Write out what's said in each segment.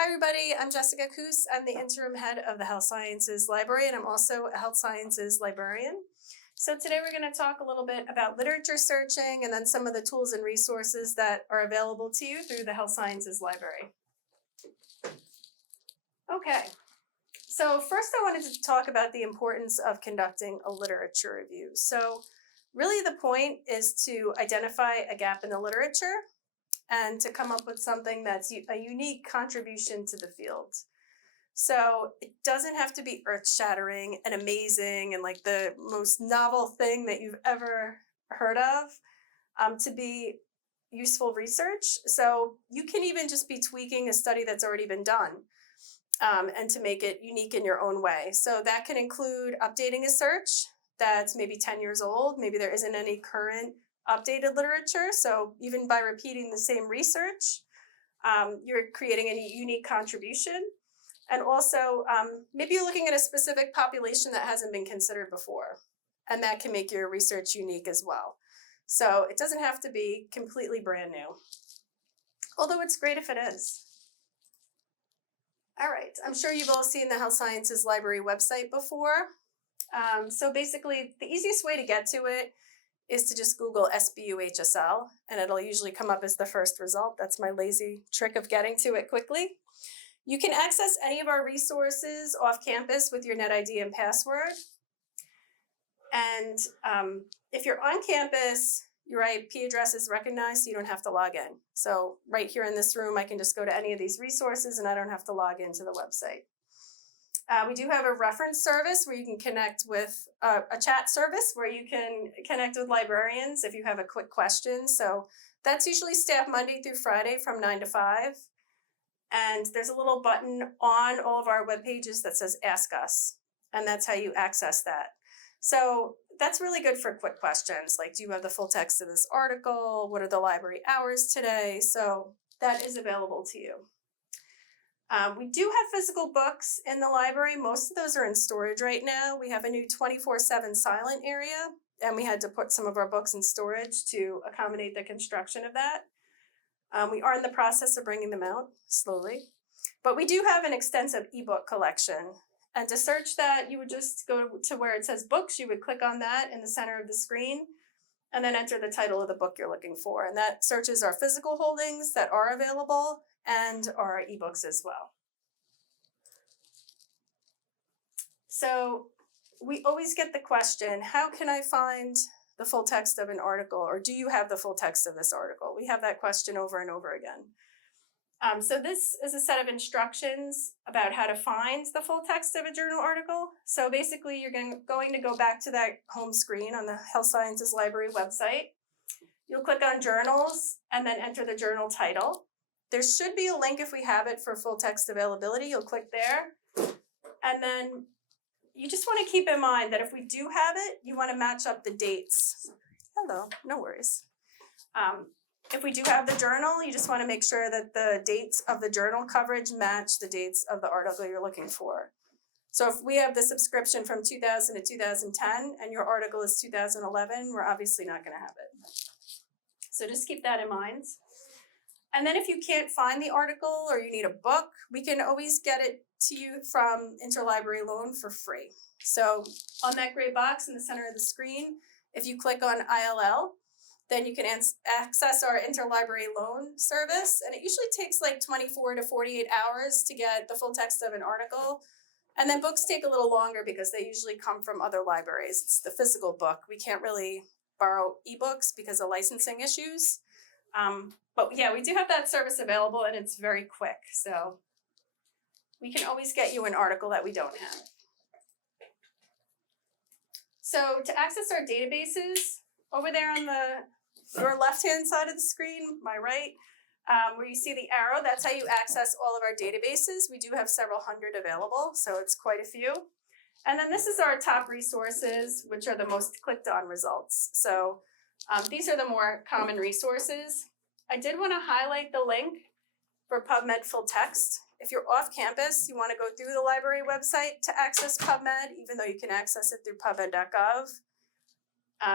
Hi, everybody. I'm Jessica Coos. I'm the interim head of the Health Sciences Library, and I'm also a Health Sciences librarian. So today we're going to talk a little bit about literature searching and then some of the tools and resources that are available to you through the Health Sciences Library. Okay, so first I wanted to talk about the importance of conducting a literature review. So really the point is to identify a gap in the literature and to come up with something that's a unique contribution to the field. So it doesn't have to be earth-shattering and amazing and like the most novel thing that you've ever heard of to be useful research. So you can even just be tweaking a study that's already been done and to make it unique in your own way. So that can include updating a search that's maybe 10 years old. Maybe there isn't any current updated literature. So even by repeating the same research, you're creating a unique contribution. And also, maybe you're looking at a specific population that hasn't been considered before, and that can make your research unique as well. So it doesn't have to be completely brand new, although it's great if it is. All right, I'm sure you've all seen the Health Sciences Library website before. So basically, the easiest way to get to it is to just Google SBUHSL, and it'll usually come up as the first result. That's my lazy trick of getting to it quickly. You can access any of our resources off campus with your NetID and password. And if you're on campus, your IP address is recognized, so you don't have to log in. So right here in this room, I can just go to any of these resources and I don't have to log into the website. We do have a reference service where you can connect with a chat service where you can connect with librarians if you have a quick question. So that's usually staffed Monday through Friday from 9 to 5. And there's a little button on all of our web pages that says Ask Us, and that's how you access that. So that's really good for quick questions, like do you have the full text of this article? What are the library hours today? So that is available to you. We do have physical books in the library. Most of those are in storage right now. We have a new 24/7 silent area, and we had to put some of our books in storage to accommodate the construction of that. We are in the process of bringing them out slowly, but we do have an extensive ebook collection. And to search that, you would just go to where it says books. You would click on that in the center of the screen and then enter the title of the book you're looking for. And that searches our physical holdings that are available and our ebooks as well. So we always get the question, how can I find the full text of an article, or do you have the full text of this article? We have that question over and over again. So this is a set of instructions about how to find the full text of a journal article. So basically, you're going to go back to that home screen on the Health Sciences Library website. You'll click on Journals and then enter the journal title. There should be a link if we have it for full text availability. You'll click there. And then you just want to keep in mind that if we do have it, you want to match up the dates. Hello, no worries. If we do have the journal, you just want to make sure that the dates of the journal coverage match the dates of the article you're looking for. So if we have the subscription from 2000 to 2010 and your article is 2011, we're obviously not going to have it. So just keep that in mind. And then if you can't find the article or you need a book, we can always get it to you from Interlibrary Loan for free. So on that gray box in the center of the screen, if you click on ILL, then you can access our interlibrary loan service. And it usually takes like 24 to 48 hours to get the full text of an article. And then books take a little longer because they usually come from other libraries. It's the physical book. We can't really borrow ebooks because of licensing issues. But yeah, we do have that service available and it's very quick. So we can always get you an article that we don't have. So to access our databases, over there on your left-hand side of the screen, my right, where you see the arrow, that's how you access all of our databases. We do have several hundred available, so it's quite a few. And then this is our top resources, which are the most clicked on results. So these are the more common resources. I did want to highlight the link for PubMed Full Text. If you're off campus, you want to go through the library website to access PubMed, even though you can access it through pubmed.gov.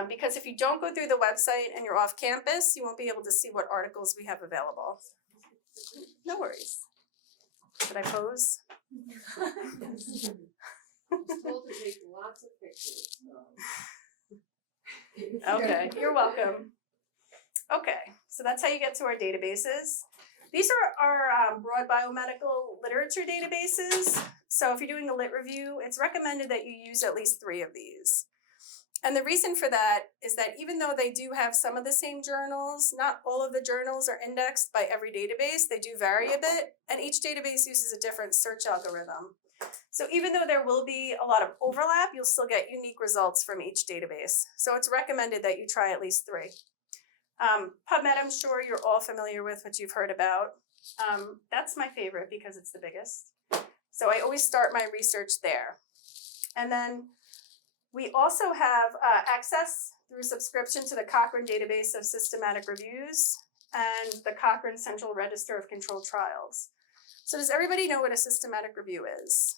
Because if you don't go through the website and you're off campus, you won't be able to see what articles we have available. No worries. Did I pose? Told to take lots of pictures. Okay, you're welcome. Okay, so that's how you get to our databases. These are our broad biomedical literature databases. So if you're doing a lit review, it's recommended that you use at least 3 of these. And the reason for that is that even though they do have some of the same journals, not all of the journals are indexed by every database. They do vary a bit, and each database uses a different search algorithm. So even though there will be a lot of overlap, you'll still get unique results from each database. So it's recommended that you try at least 3. PubMed, I'm sure you're all familiar with, what you've heard about. That's my favorite because it's the biggest. So I always start my research there. And then we also have access through subscription to the Cochrane database of systematic reviews and the Cochrane Central Register of Controlled Trials. So does everybody know what a systematic review is?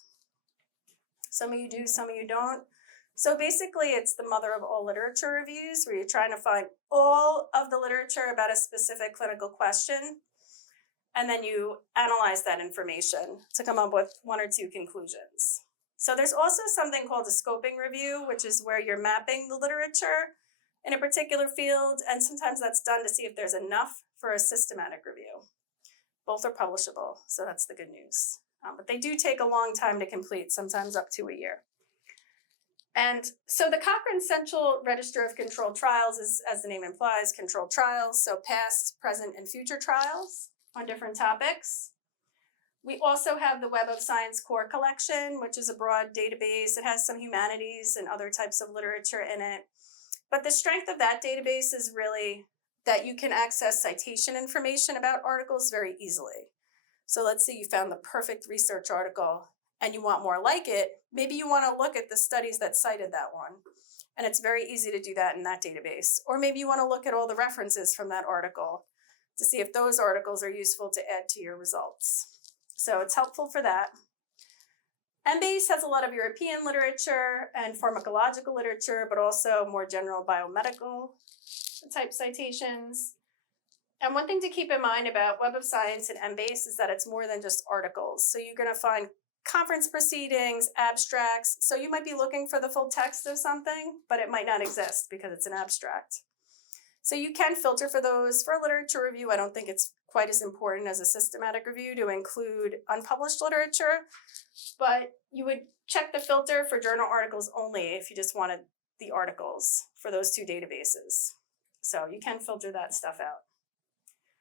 Some of you do, some of you don't. So basically it's the mother of all literature reviews, where you're trying to find all of the literature about a specific clinical question, and then you analyze that information to come up with 1 or 2 conclusions. So there's also something called a scoping review, which is where you're mapping the literature in a particular field, and sometimes that's done to see if there's enough for a systematic review. Both are publishable, so that's the good news. But they do take a long time to complete, sometimes up to a year. And so the Cochrane Central Register of Controlled Trials is, as the name implies, controlled trials, so past, present, and future trials on different topics. We also have the Web of Science Core Collection, which is a broad database. It has some humanities and other types of literature in it. But the strength of that database is really that you can access citation information about articles very easily. So let's say you found the perfect research article and you want more like it. Maybe you want to look at the studies that cited that one. And it's very easy to do that in that database. Or maybe you want to look at all the references from that article to see if those articles are useful to add to your results. So it's helpful for that. Embase has a lot of European literature and pharmacological literature, but also more general biomedical type citations. And one thing to keep in mind about Web of Science and Embase is that it's more than just articles. So you're going to find conference proceedings, abstracts. So you might be looking for the full text of something, but it might not exist because it's an abstract. So you can filter for those. For a literature review, I don't think it's quite as important as a systematic review to include unpublished literature, but you would check the filter for journal articles only if you just wanted the articles for those 2 databases. So you can filter that stuff out.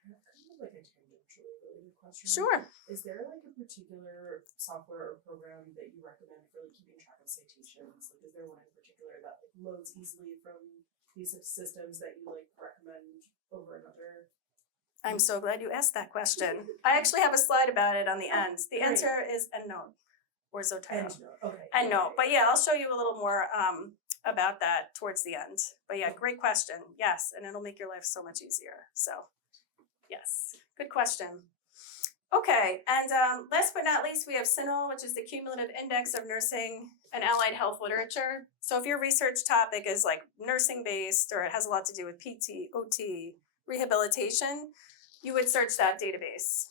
Like a tangentially related question. Sure. Is there like a particular software or program that you recommend for like keeping track of citations? Like, is there one in particular that like loads easily from these systems that you like recommend over another? I'm so glad you asked that question. I actually have a slide about it on the end. The answer is EndNote or Zotero. EndNote, okay. EndNote, but yeah, I'll show you a little more about that towards the end. But yeah, great question. Yes, and it'll make your life so much easier. So yes, good question. Okay, and last but not least, we have CINAHL, which is the Cumulative Index of Nursing and Allied Health Literature. So if your research topic is like nursing based or it has a lot to do with PT, OT, rehabilitation, you would search that database.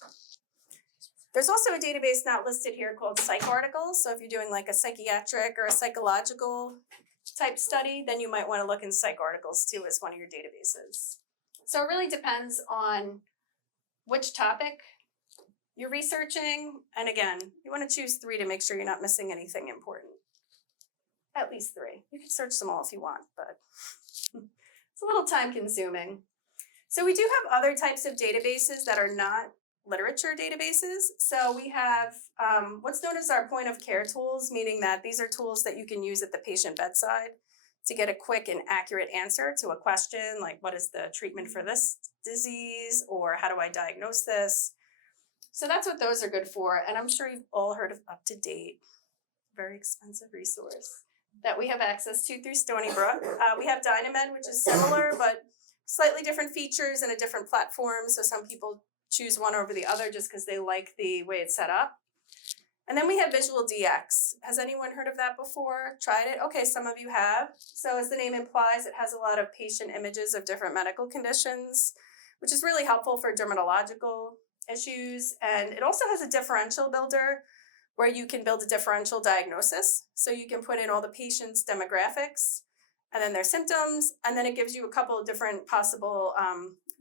There's also a database not listed here called PsycArticles. So if you're doing like a psychiatric or a psychological type study, then you might want to look in PsycArticles too as one of your databases. So it really depends on which topic you're researching. And again, you want to choose 3 to make sure you're not missing anything important. At least 3. You can search them all if you want, but it's a little time consuming. So we do have other types of databases that are not literature databases. So we have what's known as our point of care tools, meaning that these are tools that you can use at the patient bedside to get a quick and accurate answer to a question like what is the treatment for this disease or how do I diagnose this? So that's what those are good for. And I'm sure you've all heard of UpToDate, very expensive resource that we have access to through Stony Brook. We have Dynamed, which is similar, but slightly different features and a different platform. So some people choose one over the other just because they like the way it's set up. And then we have Visual DX. Has anyone heard of that before? Tried it? Okay, some of you have. So as the name implies, it has a lot of patient images of different medical conditions, which is really helpful for dermatological issues. And it also has a differential builder where you can build a differential diagnosis. So you can put in all the patient's demographics and then their symptoms, and then it gives you a couple of different possible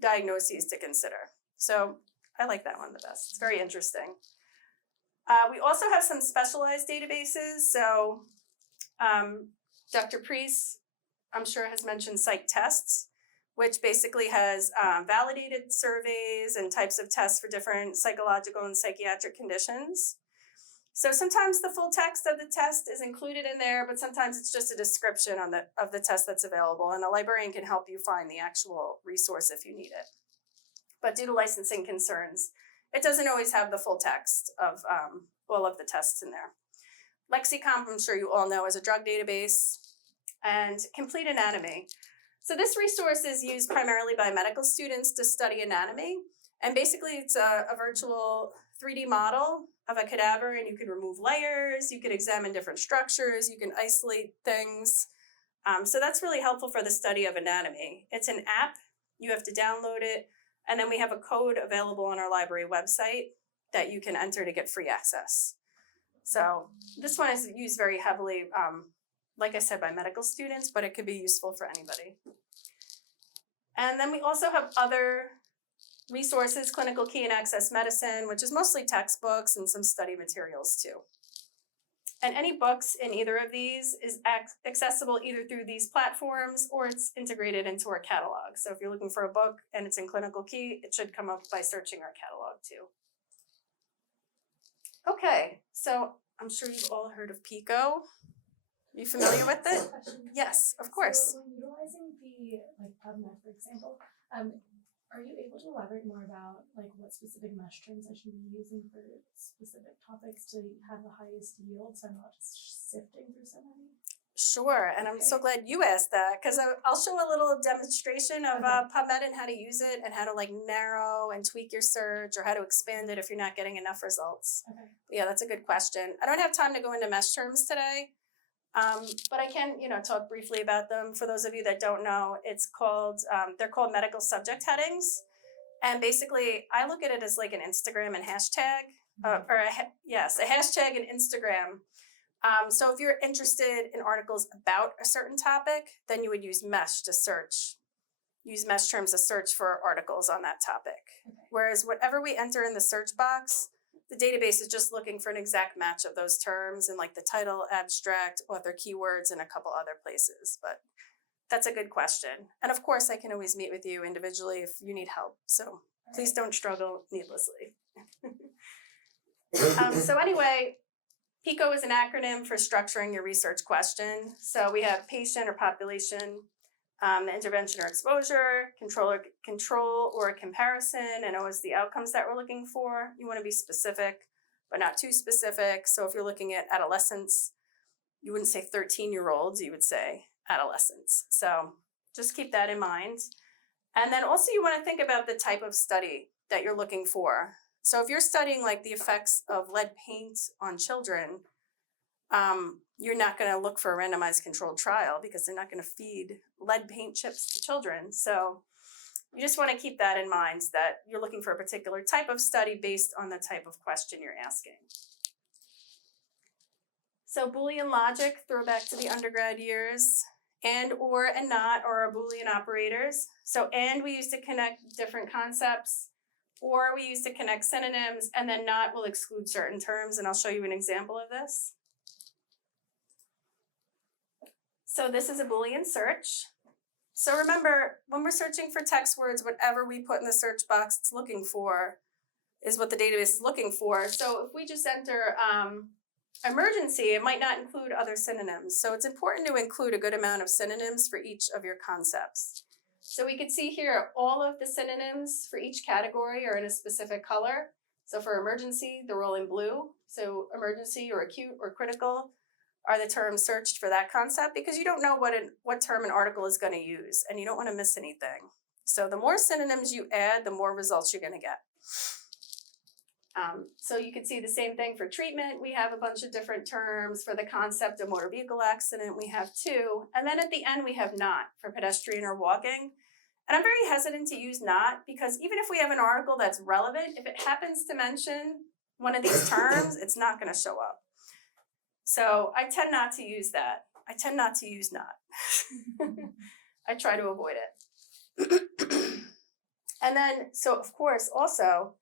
diagnoses to consider. So I like that one the best. It's very interesting. We also have some specialized databases. So Dr. Priest, I'm sure, has mentioned Psych Tests, which basically has validated surveys and types of tests for different psychological and psychiatric conditions. So sometimes the full text of the test is included in there, but sometimes it's just a description of the test that's available, and a librarian can help you find the actual resource if you need it. But due to licensing concerns, it doesn't always have the full text of all of the tests in there. Lexicomp, I'm sure you all know, is a drug database, and Complete Anatomy. So this resource is used primarily by medical students to study anatomy, and basically it's a virtual 3D model of a cadaver, and you can remove layers, you can examine different structures, you can isolate things. So that's really helpful for the study of anatomy. It's an app, you have to download it, and then we have a code available on our library website that you can enter to get free access. So this one is used very heavily, like I said, by medical students, but it could be useful for anybody. And then we also have other resources, Clinical Key and Access Medicine, which is mostly textbooks and some study materials too. And any books in either of these is accessible either through these platforms or it's integrated into our catalog. So if you're looking for a book and it's in Clinical Key, it should come up by searching our catalog too. Okay, so I'm sure you've all heard of PICO. You familiar with it? Question. Yes, of course. So when utilizing the PubMed, for example, are you able to elaborate more about what specific mesh terms I should be using for specific topics to have the highest yield, so I'm not just sifting through so many? Sure, and I'm so glad you asked that, because I'll show a little demonstration of PubMed and how to use it and how to narrow and tweak your search or how to expand it if you're not getting enough results. Okay. But yeah, that's a good question. I don't have time to go into mesh terms today, but I can, talk briefly about them. For those of you that don't know, it's called, they're called medical subject headings. And basically, I look at it as like an Instagram and hashtag, a hashtag and Instagram. So if you're interested in articles about a certain topic, then you would use mesh to search. Use mesh terms to search for articles on that topic. Okay. Whereas whatever we enter in the search box, the database is just looking for an exact match of those terms in the title, abstract, author keywords, and a couple other places. But that's a good question. And of course, I can always meet with you individually if you need help. So please don't struggle needlessly. So anyway, PICO is an acronym for structuring your research question. So we have patient or population, intervention or exposure, control or comparison, and always the outcomes that we're looking for. You want to be specific, but not too specific. So if you're looking at adolescents, you wouldn't say 13-year-olds, you would say adolescents. So just keep that in mind. And then also you want to think about the type of study that you're looking for. So if you're studying the effects of lead paint on children, you're not going to look for a randomized controlled trial because they're not going to feed lead paint chips to children. So you just want to keep that in mind, that you're looking for a particular type of study based on the type of question you're asking. So Boolean logic, throwback to the undergrad years, and, or, and not are our Boolean operators. So and we use to connect different concepts, or we use to connect synonyms, and then not will exclude certain terms, and I'll show you an example of this. So this is a Boolean search. So remember, when we're searching for text words, whatever we put in the search box it's looking for is what the database is looking for. So if we just enter emergency, it might not include other synonyms. So it's important to include a good amount of synonyms for each of your concepts. So we can see here all of the synonyms for each category are in a specific color. So for emergency, they're all in blue. So emergency or acute or critical are the terms searched for that concept, because you don't know what term an article is going to use and you don't want to miss anything. So the more synonyms you add, the more results you're going to get. So you can see the same thing for treatment. We have a bunch of different terms. For the concept of motor vehicle accident, we have 2. And then at the end, we have not for pedestrian or walking. And I'm very hesitant to use not because even if we have an article that's relevant, if it happens to mention one of these terms, it's not going to show up. So I tend not to use that. I tend not to use not. I try to avoid it. And then, so of course, also,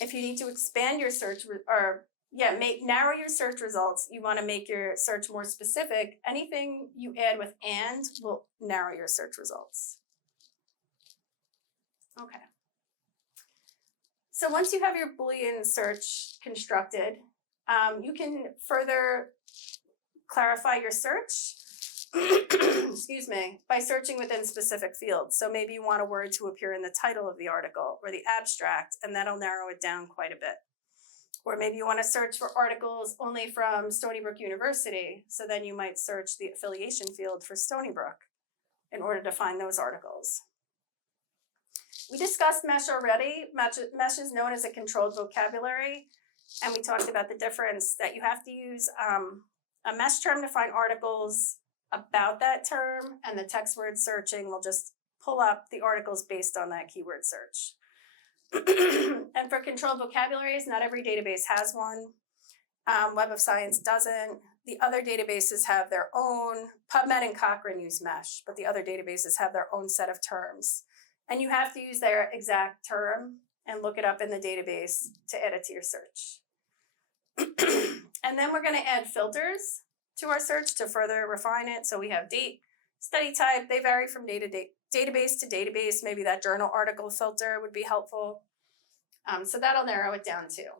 if you need to expand your search narrow your search results, you want to make your search more specific. Anything you add with and will narrow your search results. Okay. So once you have your Boolean search constructed, you can further clarify your search, excuse me, by searching within specific fields. So maybe you want a word to appear in the title of the article or the abstract, and that'll narrow it down quite a bit. Or maybe you want to search for articles only from Stony Brook University, so then you might search the affiliation field for Stony Brook in order to find those articles. We discussed mesh already. Mesh is known as a controlled vocabulary, and we talked about the difference that you have to use a mesh term to find articles about that term, and the text word searching will just pull up the articles based on that keyword search. And for controlled vocabularies, not every database has one. Web of Science doesn't. The other databases have their own. PubMed and Cochrane use mesh, but the other databases have their own set of terms. And you have to use their exact term and look it up in the database to add it to your search. And then we're going to add filters to our search to further refine it. So we have date, study type. They vary from database to database. Maybe that journal article filter would be helpful. So that'll narrow it down too.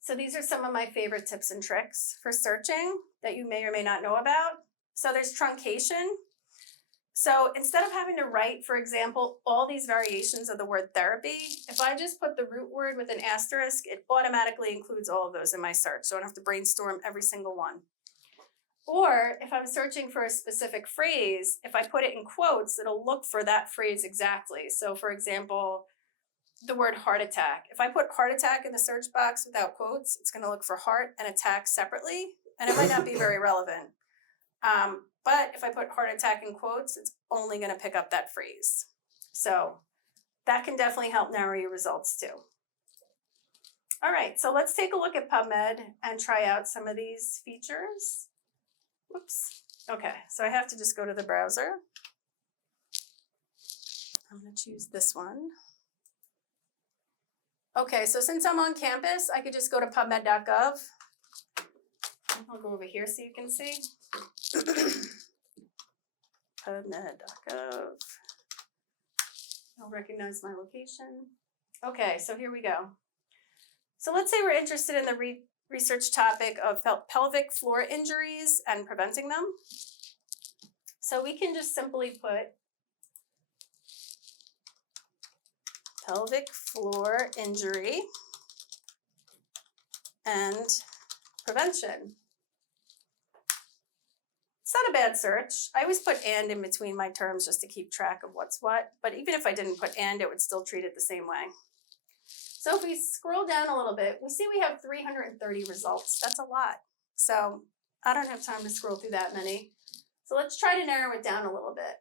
So these are some of my favorite tips and tricks for searching that you may or may not know about. So there's truncation. So instead of having to write, for example, all these variations of the word therapy, if I just put the root word with an asterisk, it automatically includes all of those in my search. So I don't have to brainstorm every single one. Or if I'm searching for a specific phrase, if I put it in quotes, it'll look for that phrase exactly. So for example, the word heart attack. If I put heart attack in the search box without quotes, it's going to look for heart and attack separately, and it might not be very relevant. But if I put heart attack in quotes, it's only going to pick up that phrase. So that can definitely help narrow your results too. All right, so let's take a look at PubMed and try out some of these features. Whoops. Okay, so I have to just go to the browser. I'm going to choose this one. Okay, so since I'm on campus, I could just go to pubmed.gov. I'll go over here so you can see. PubMed.gov. I'll recognize my location. Okay, so here we go. So let's say we're interested in the research topic of pelvic floor injuries and preventing them. So we can just simply put pelvic floor injury and prevention. It's not a bad search. I always put and in between my terms just to keep track of what's what, but even if I didn't put and, it would still treat it the same way. So if we scroll down a little bit, we see we have 330 results. That's a lot. So I don't have time to scroll through that many. So let's try to narrow it down a little bit.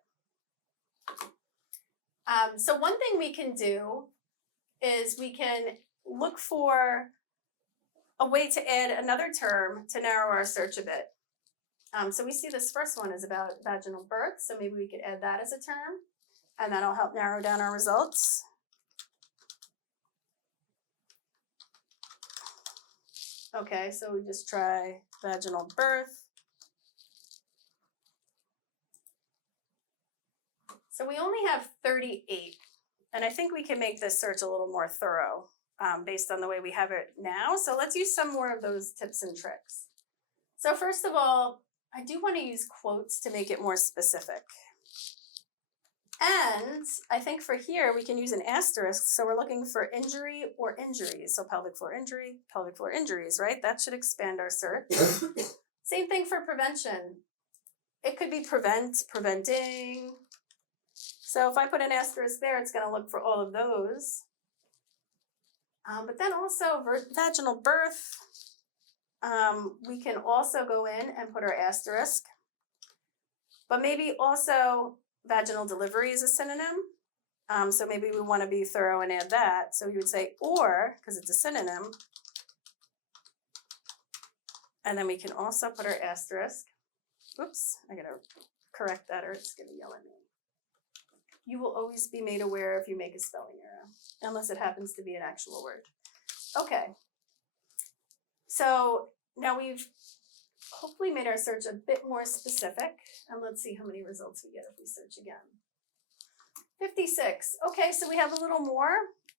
So one thing we can do is we can look for a way to add another term to narrow our search a bit. So we see this first one is about vaginal birth, so maybe we could add that as a term, and that'll help narrow down our results. Okay, so we just try vaginal birth. So we only have 38, and I think we can make this search a little more thorough based on the way we have it now. So let's use some more of those tips and tricks. So first of all, I do want to use quotes to make it more specific. And I think for here, we can use an asterisk. So we're looking for injury or injuries. So pelvic floor injuries, right? That should expand our search. Same thing for prevention. It could be preventing. So if I put an asterisk there, it's going to look for all of those. But then also vaginal birth. We can also go in and put our asterisk. But maybe also vaginal delivery is a synonym. So maybe we want to be thorough and add that. So we would say or, because it's a synonym. And then we can also put our asterisk. Oops, I gotta correct that or it's gonna yell at me. You will always be made aware if you make a spelling error, unless it happens to be an actual word. Okay. So now we've hopefully made our search a bit more specific. And let's see how many results we get if we search again. 56. Okay, so we have a little more.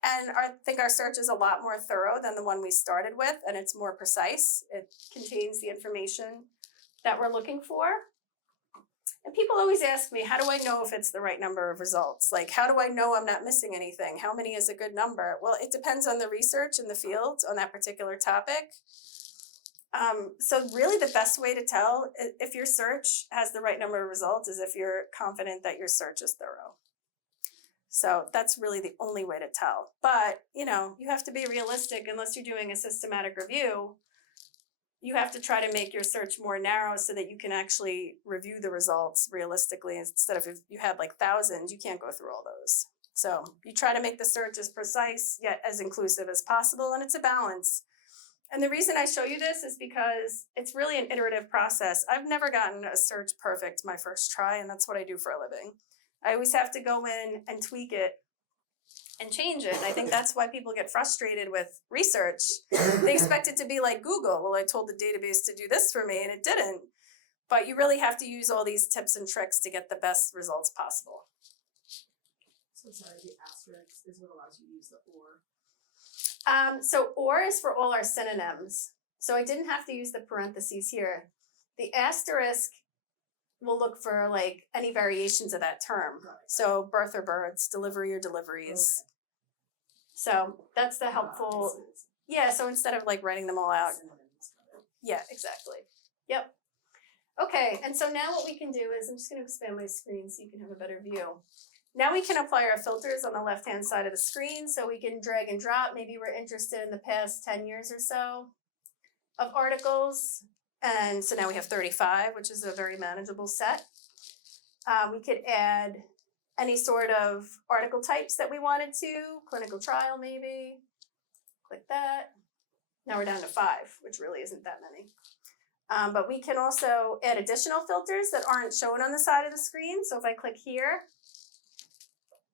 And I think our search is a lot more thorough than the one we started with, and it's more precise. It contains the information that we're looking for. And people always ask me, how do I know if it's the right number of results? Like, how do I know I'm not missing anything? How many is a good number? Well, it depends on the research in the field on that particular topic. So really the best way to tell if your search has the right number of results is if you're confident that your search is thorough. So that's really the only way to tell. But, you have to be realistic unless you're doing a systematic review. You have to try to make your search more narrow so that you can actually review the results realistically. Instead of if you had like thousands, you can't go through all those. So you try to make the search as precise yet as inclusive as possible, and it's a balance. And the reason I show you this is because it's really an iterative process. I've never gotten a search perfect my first try, and that's what I do for a living. I always have to go in and tweak it and change it. And I think that's why people get frustrated with research. They expect it to be like Google. Well, I told the database to do this for me and it didn't. But you really have to use all these tips and tricks to get the best results possible. So sorry, the asterisk is what allows you to use the or. So or is for all our synonyms. So I didn't have to use the parentheses here. The asterisk will look for like any variations of that term. Right. So birth or births, delivery or deliveries. Okay. So that's the helpful, yeah, so instead of like writing them all out. Yeah, exactly. Yep. Okay, and so now what we can do is, I'm just gonna expand my screen so you can have a better view. Now we can apply our filters on the left-hand side of the screen, so we can drag and drop. Maybe we're interested in the past 10 years or so of articles. And so now we have 35, which is a very manageable set. We could add any sort of article types that we wanted to, clinical trial maybe, click that. Now we're down to 5, which really isn't that many. But we can also add additional filters that aren't shown on the side of the screen. So if I click here,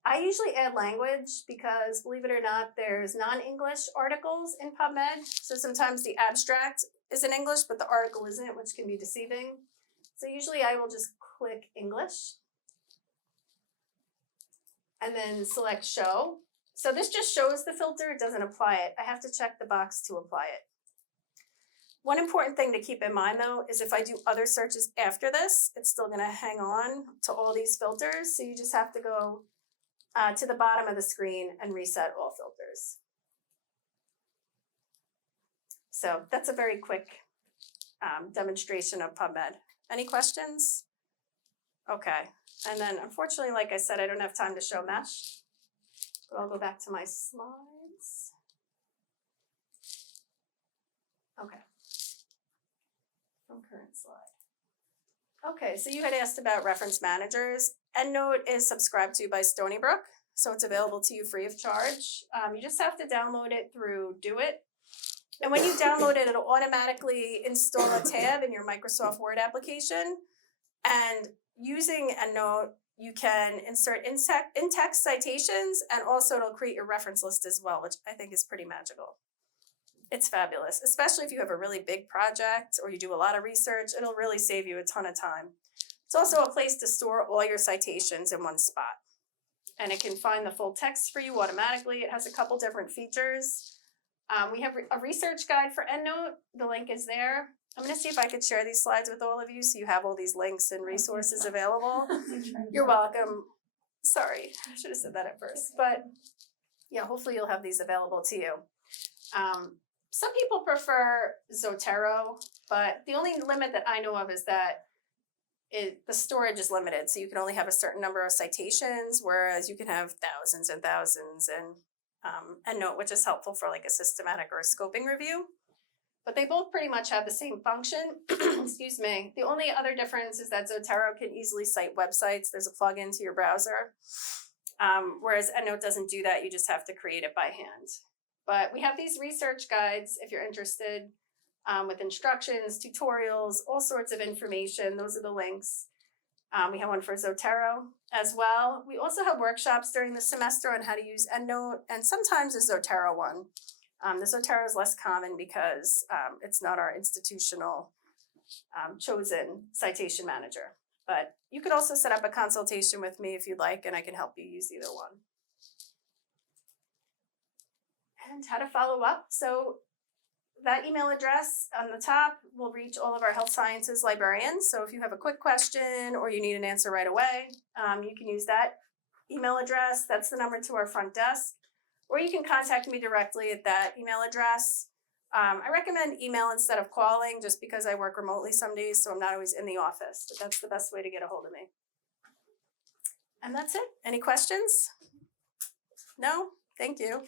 I usually add language because, believe it or not, there's non-English articles in PubMed. So sometimes the abstract is in English, but the article isn't, which can be deceiving. So usually I will just click English and then select show. So this just shows the filter, it doesn't apply it. I have to check the box to apply it. One important thing to keep in mind though is if I do other searches after this, it's still gonna hang on to all these filters. So you just have to go to the bottom of the screen and reset all filters. So that's a very quick demonstration of PubMed. Any questions? Okay, and then unfortunately, like I said, I don't have time to show mesh, but I'll go back to my slides. Okay, from current slide. Okay, so you had asked about reference managers. EndNote is subscribed to by Stony Brook, so it's available to you free of charge. You just have to download it through Do-It. And when you download it, it'll automatically install a tab in your Microsoft Word application. And using EndNote, you can insert in-text citations, and also it'll create your reference list as well, which I think is pretty magical. It's fabulous, especially if you have a really big project or you do a lot of research. It'll really save you a ton of time. It's also a place to store all your citations in one spot. And it can find the full text for you automatically. It has a couple different features. We have a research guide for EndNote. The link is there. I'm going to see if I could share these slides with all of you so you have all these links and resources available. You're welcome. Sorry, I should have said that at first. But yeah, hopefully you'll have these available to you. Some people prefer Zotero, but the only limit that I know of is that the storage is limited. So you can only have a certain number of citations, whereas you can have thousands and thousands, and EndNote, which is helpful for like a systematic or a scoping review. but they both pretty much have the same function. Excuse me. The only other difference is that Zotero can easily cite websites. There's a plugin to your browser. Whereas EndNote doesn't do that. You just have to create it by hand. But we have these research guides if you're interested, with instructions, tutorials, all sorts of information. Those are the links. We have one for Zotero as well. We also have workshops during the semester on how to use EndNote and sometimes a Zotero one. The Zotero is less common because it's not our institutional chosen citation manager. But you could also set up a consultation with me if you'd like, and I can help you use either one. And how to follow up. So that email address on the top will reach all of our health sciences librarians. So if you have a quick question or you need an answer right away, you can use that email address. That's the number to our front desk. Or you can contact me directly at that email address. I recommend email instead of calling just because I work remotely some days, so I'm not always in the office, but that's the best way to get a hold of me. And that's it. Any questions? No? Thank you.